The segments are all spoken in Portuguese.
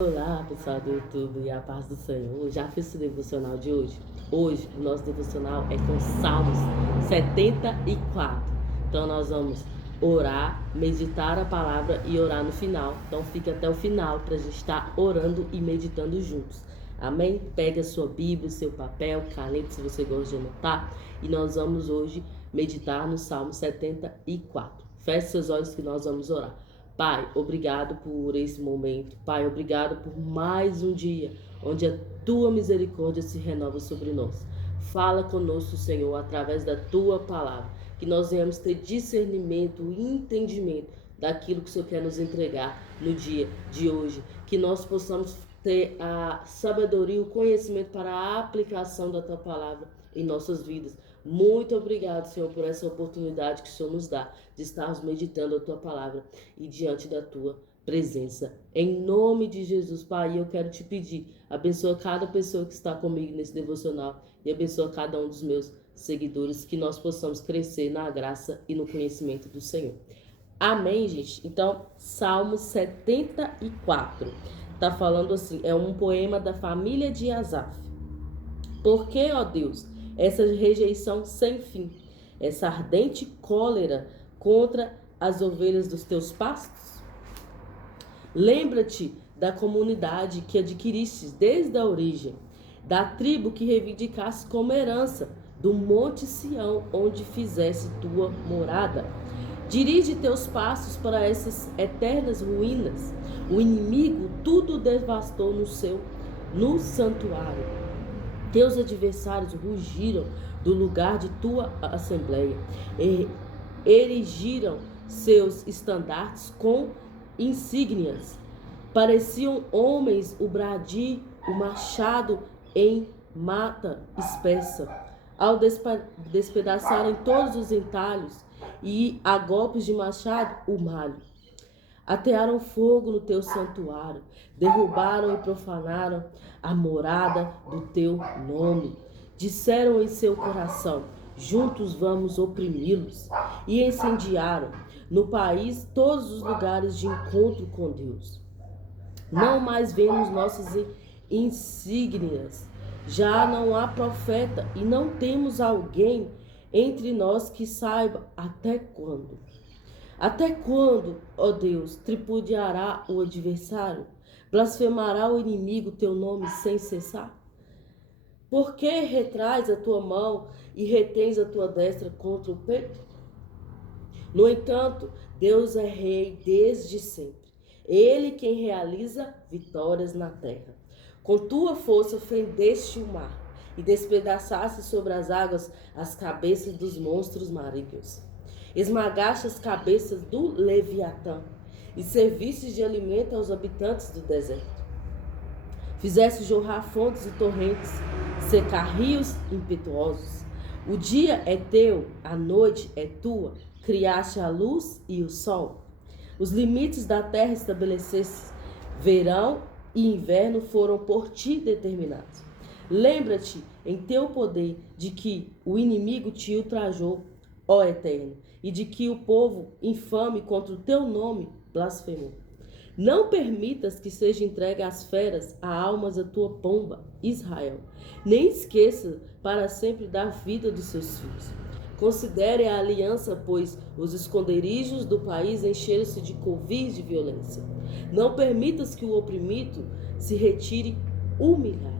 Olá, pessoal do YouTube e a paz do Senhor. Já fiz o devocional de hoje? Hoje, o nosso devocional é com Salmos 74. Então, nós vamos orar, meditar a palavra e orar no final. Então, fica até o final para a gente estar orando e meditando juntos. Amém? Pega a sua Bíblia, seu papel, caneta, se você gosta de anotar. E nós vamos hoje meditar no Salmo 74. Feche seus olhos que nós vamos orar. Pai, obrigado por esse momento. Pai, obrigado por mais um dia onde a tua misericórdia se renova sobre nós. Fala conosco, Senhor, através da tua palavra, que nós venhamos ter discernimento e entendimento daquilo que o Senhor quer nos entregar no dia de hoje, que nós possamos ter a sabedoria e o conhecimento para a aplicação da tua palavra em nossas vidas. Muito obrigado, Senhor, por essa oportunidade que o Senhor nos dá de estarmos meditando a tua palavra e diante da tua presença. Em nome de Jesus, Pai, eu quero te pedir, abençoa cada pessoa que está comigo nesse devocional e abençoa cada um dos meus seguidores, que nós possamos crescer na graça e no conhecimento do Senhor. Amém, gente? Então, Salmo 74. Tá falando assim, é um poema da família de Asaf. Por que, ó Deus, essa rejeição sem fim, essa ardente cólera contra as ovelhas dos teus pastos? Lembra-te da comunidade que adquiristes desde a origem, da tribo que reivindicaste como herança, do monte Sião, onde fizeste tua morada. Dirige teus passos para essas eternas ruínas. O inimigo tudo devastou no santuário. Teus adversários rugiram do lugar de tua assembleia, erigiram seus estandartes com insígnias. Pareciam homens o bradir, o machado em mata espessa. Ao despedaçarem todos os entalhos e a golpes de machado o malho. Atearam fogo no teu santuário, derrubaram e profanaram a morada do teu nome. Disseram em seu coração, juntos vamos oprimi-los. E incendiaram no país todos os lugares de encontro com Deus. Não mais vemos nossas insígnias, já não há profeta e não temos alguém entre nós que saiba até quando. Até quando, ó Deus, tripudiará o adversário? Blasfemará o inimigo teu nome sem cessar? Por que retrais a tua mão e retens a tua destra contra o peito? No entanto, Deus é rei desde sempre. Ele quem realiza vitórias na terra. Com tua força fendeste o mar e despedaçaste sobre as águas as cabeças dos monstros marinhos. Esmagaste as cabeças do Leviatã e serviste de alimento aos habitantes do deserto. Fizeste jorrar fontes e torrentes, secar rios impetuosos. O dia é teu, a noite é tua, criaste a luz e o sol. Os limites da terra estabeleceste, verão e inverno foram por ti determinados. Lembra-te em teu poder de que o inimigo te ultrajou, ó Eterno, e de que o povo infame contra o teu nome blasfemou. Não permitas que seja entregue às feras a almas da tua pomba, Israel. Nem esqueça para sempre da vida dos seus filhos. Considere a aliança, pois os esconderijos do país encheram-se de covis de violência. Não permitas que o oprimido se retire humilhado.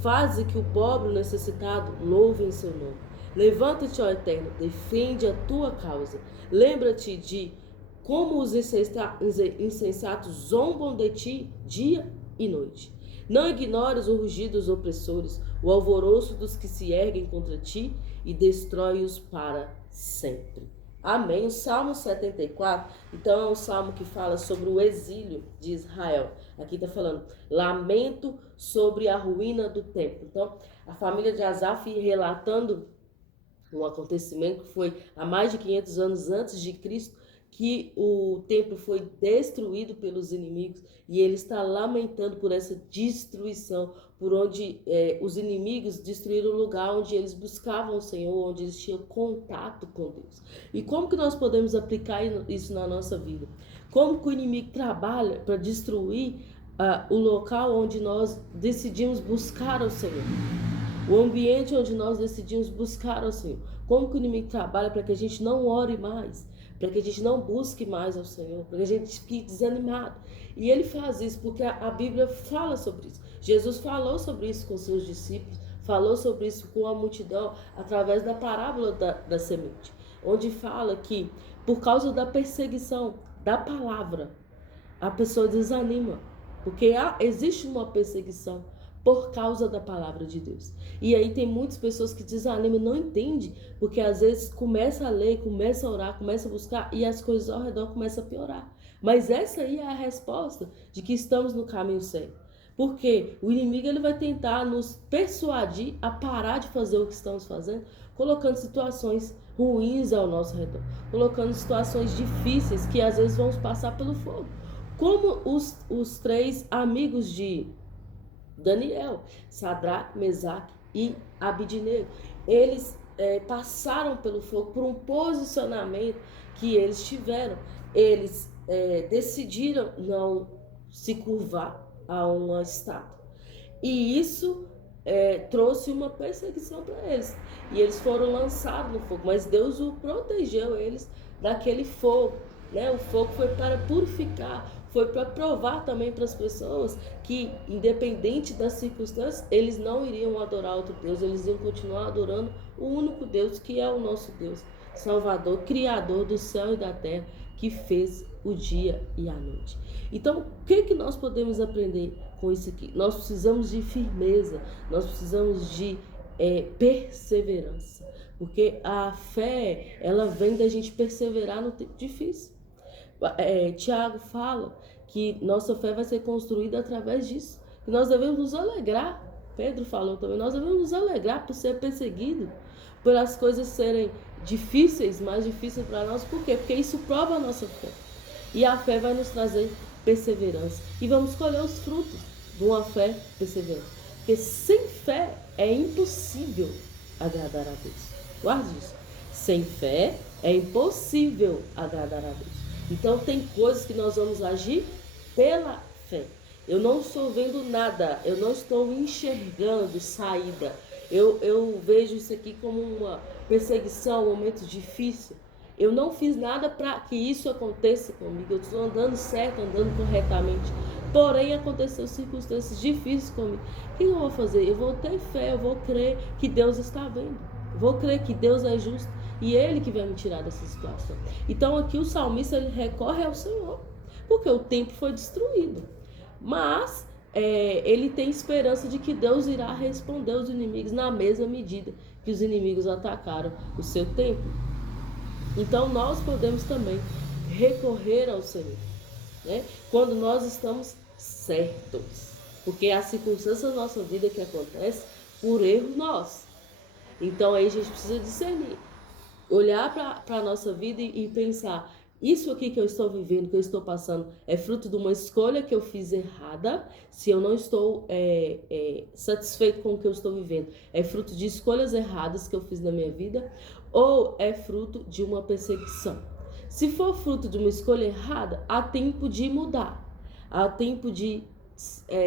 Faze que o pobre necessitado louve em seu nome. Levanta-te, ó Eterno, defende a tua causa. Lembra-te de como os insensatos zombam de ti dia e noite. Não ignores o rugido dos opressores, o alvoroço dos que se erguem contra ti e destrói-os para sempre. Amém. O Salmo 74, então, é um salmo que fala sobre o exílio de Israel. Aqui está falando, lamento sobre a ruína do templo. Então, a família de Asaf relatando um acontecimento que foi há mais de 500 anos antes de Cristo, que o templo foi destruído pelos inimigos e ele está lamentando por essa destruição, por onde os inimigos destruíram o lugar onde eles buscavam o Senhor, onde eles tinham contato com Deus. E como que nós podemos aplicar isso na nossa vida? Como que o inimigo trabalha para destruir o local onde nós decidimos buscar ao Senhor. O ambiente onde nós decidimos buscar ao Senhor. Como que o inimigo trabalha para que a gente não ore mais, para que a gente não busque mais ao Senhor, para que a gente fique desanimado. E ele faz isso porque a Bíblia fala sobre isso. Jesus falou sobre isso com seus discípulos, falou sobre isso com a multidão através da parábola da semente, onde fala que por causa da perseguição da palavra, a pessoa desanima, porque existe uma perseguição por causa da palavra de Deus. E aí tem muitas pessoas que desanimam, não entendem, porque às vezes começa a ler, começa a orar, começa a buscar e as coisas ao redor começam a piorar. Mas essa aí é a resposta de que estamos no caminho certo. Porque o inimigo ele vai tentar nos persuadir a parar de fazer o que estamos fazendo, colocando situações ruins ao nosso redor, colocando situações difíceis que às vezes vamos passar pelo fogo. Como os 3 amigos de Daniel, Sadraque, Mesaque e Abidnego, eles passaram pelo fogo por um posicionamento que eles tiveram. Eles decidiram não se curvar a uma estátua. E isso trouxe uma perseguição para eles. E eles foram lançados no fogo, mas Deus protegeu eles daquele fogo. O fogo foi para purificar, foi para provar também para as pessoas que, independente das circunstâncias, eles não iriam adorar outro Deus, eles iam continuar adorando o único Deus que é o nosso Deus, Salvador, Criador do céu e da terra, que fez o dia e a noite. Então, o que nós podemos aprender com isso aqui? Nós precisamos de firmeza, nós precisamos de perseverança, porque a fé, ela vem da gente perseverar no tempo difícil. Tiago fala que nossa fé vai ser construída através disso, que nós devemos nos alegrar. Pedro falou também, nós devemos nos alegrar por ser perseguido, por as coisas serem difíceis, mais difíceis para nós. Por quê? Porque isso prova a nossa fé. E a fé vai nos trazer perseverança. E vamos colher os frutos de uma fé perseverante. Porque sem fé é impossível agradar a Deus. Guarde isso. Sem fé é impossível agradar a Deus. Então tem coisas que nós vamos agir pela fé. Eu não estou vendo nada, eu não estou enxergando saída. Eu vejo isso aqui como uma perseguição, um momento difícil. Eu não fiz nada para que isso aconteça comigo. Eu estou andando certo, andando corretamente. Porém, aconteceu circunstâncias difíceis comigo. O que eu vou fazer? Eu vou ter fé, eu vou crer que Deus está vendo. Eu vou crer que Deus é justo e Ele que vai me tirar dessa situação. Então aqui o salmista ele recorre ao Senhor, porque o templo foi destruído. Mas ele tem esperança de que Deus irá responder os inimigos na mesma medida que os inimigos atacaram o seu templo. Então nós podemos também recorrer ao Senhor, quando nós estamos certos, porque as circunstâncias da nossa vida que acontecem por erro nosso. Então aí a gente precisa discernir, olhar para a nossa vida e pensar, isso aqui que eu estou vivendo, que eu estou passando, é fruto de uma escolha que eu fiz errada. Se eu não estou satisfeito com o que eu estou vivendo, é fruto de escolhas erradas que eu fiz na minha vida, ou é fruto de uma perseguição? Se for fruto de uma escolha errada, há tempo de mudar, há tempo de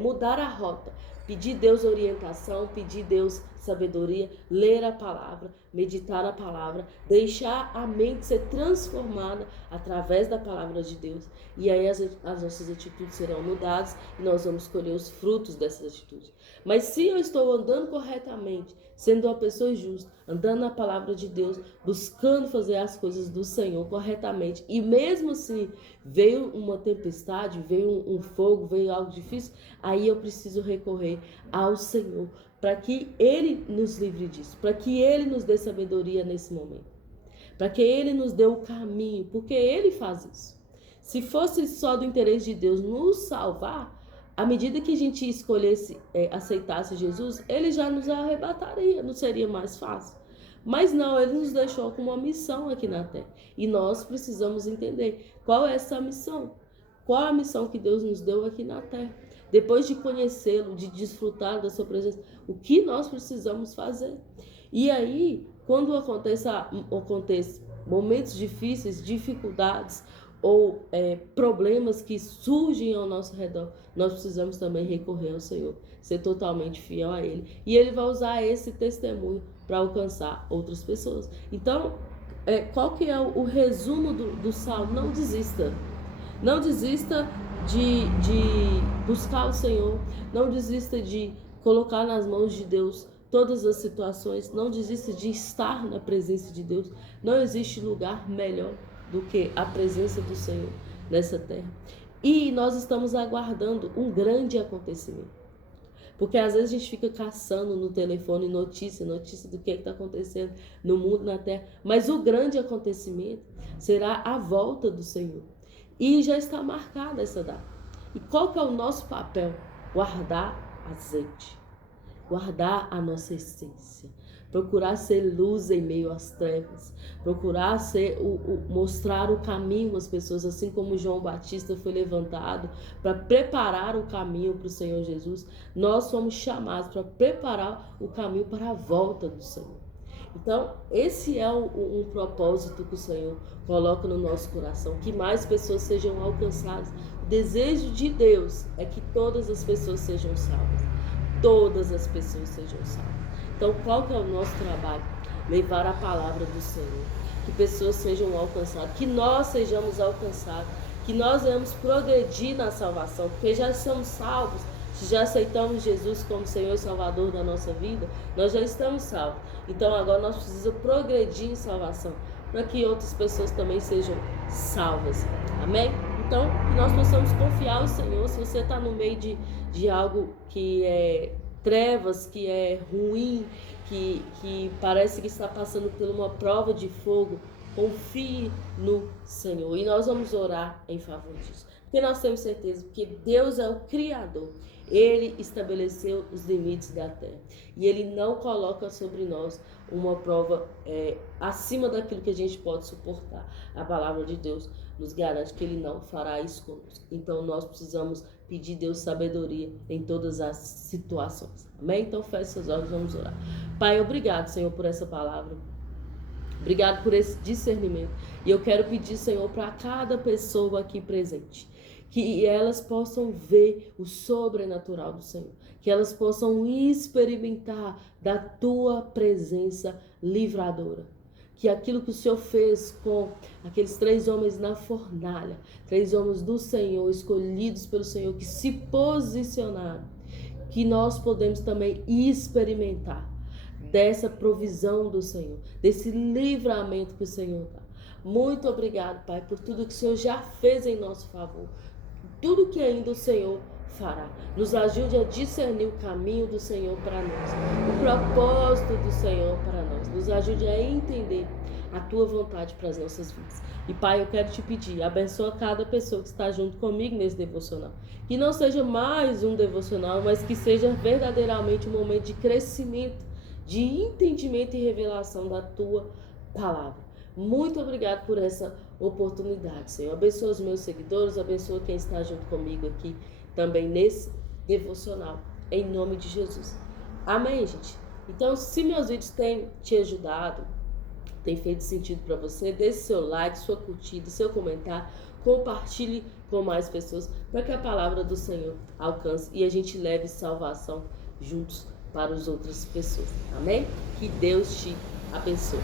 mudar a rota, pedir Deus orientação, pedir Deus sabedoria, ler a palavra, meditar a palavra, deixar a mente ser transformada através da palavra de Deus. E aí as nossas atitudes serão mudadas e nós vamos colher os frutos dessas atitudes. Mas se eu estou andando corretamente, sendo uma pessoa justa, andando na palavra de Deus, buscando fazer as coisas do Senhor corretamente, e mesmo assim veio uma tempestade, veio um fogo, veio algo difícil, aí eu preciso recorrer ao Senhor, para que Ele nos livre disso, para que Ele nos dê sabedoria nesse momento, para que Ele nos dê o caminho, porque Ele faz isso. Se fosse só do interesse de Deus nos salvar, à medida que a gente escolhesse, aceitasse Jesus, Ele já nos arrebataria, não seria mais fácil. Mas não, Ele nos deixou com uma missão aqui na Terra, e nós precisamos entender qual é essa missão, qual a missão que Deus nos deu aqui na Terra. Depois de conhecê-lo, de desfrutar da sua presença, o que nós precisamos fazer? E aí, quando acontece momentos difíceis, dificuldades, ou problemas que surgem ao nosso redor, nós precisamos também recorrer ao Senhor, ser totalmente fiel a Ele. E Ele vai usar esse testemunho para alcançar outras pessoas. Então, qual que é o resumo do salmo? Não desista. Não desista de buscar o Senhor. Não desista de colocar nas mãos de Deus todas as situações. Não desista de estar na presença de Deus. Não existe lugar melhor do que a presença do Senhor nessa terra. E nós estamos aguardando um grande acontecimento. Porque às vezes a gente fica caçando no telefone notícia do que está acontecendo no mundo, na terra. Mas o grande acontecimento será a volta do Senhor. E já está marcada essa data. E qual que é o nosso papel? Guardar azeite. Guardar a nossa essência. Procurar ser luz em meio às trevas. Procurar ser mostrar o caminho às pessoas, assim como João Batista foi levantado para preparar o caminho para o Senhor Jesus. Nós fomos chamados para preparar o caminho para a volta do Senhor. Então, esse é um propósito que o Senhor coloca no nosso coração, que mais pessoas sejam alcançadas. O desejo de Deus é que todas as pessoas sejam salvas. Todas as pessoas sejam salvas. Então, qual que é o nosso trabalho? Levar a palavra do Senhor. Que pessoas sejam alcançadas, que nós sejamos alcançados, que nós venhamos progredir na salvação, porque já somos salvos. Se já aceitamos Jesus como Senhor e Salvador da nossa vida, nós já estamos salvos. Então agora nós precisamos progredir em salvação, para que outras pessoas também sejam salvas. Amém? Então, que nós possamos confiar no Senhor. Se você está no meio de algo que é trevas, que é ruim, que parece que está passando por uma prova de fogo, confie no Senhor. E nós vamos orar em favor disso. Porque nós temos certeza que Deus é o Criador. Ele estabeleceu os limites da terra. E Ele não coloca sobre nós uma prova acima daquilo que a gente pode suportar. A palavra de Deus nos garante que Ele não fará isso conosco. Então nós precisamos pedir a Deus sabedoria em todas as situações. Amém? Então feche seus olhos, vamos orar. Pai, obrigado, Senhor, por essa palavra. Obrigado por esse discernimento. E eu quero pedir, Senhor, para cada pessoa aqui presente, que elas possam ver o sobrenatural do Senhor, que elas possam experimentar da Tua presença livradora. Que aquilo que o Senhor fez com aqueles 3 homens na fornalha, 3 homens do Senhor, escolhidos pelo Senhor, que se posicionaram, que nós podemos também experimentar dessa provisão do Senhor, desse livramento que o Senhor dá. Muito obrigado, Pai, por tudo que o Senhor já fez em nosso favor, tudo que ainda o Senhor fará. Nos ajude a discernir o caminho do Senhor para nós, o propósito do Senhor para nós. Nos ajude a entender a Tua vontade para as nossas vidas. E Pai, eu quero te pedir, abençoa cada pessoa que está junto comigo nesse devocional. Que não seja mais um devocional, mas que seja verdadeiramente um momento de crescimento, de entendimento e revelação da Tua palavra. Muito obrigado por essa oportunidade, Senhor. Abençoa os meus seguidores, abençoa quem está junto comigo aqui também nesse devocional, em nome de Jesus. Amém, gente? Então, se meus vídeos têm te ajudado, tem feito sentido para você, deixe seu like, sua curtida, seu comentário, compartilhe com mais pessoas, para que a palavra do Senhor alcance e a gente leve salvação juntos para as outras pessoas. Amém? Que Deus te abençoe.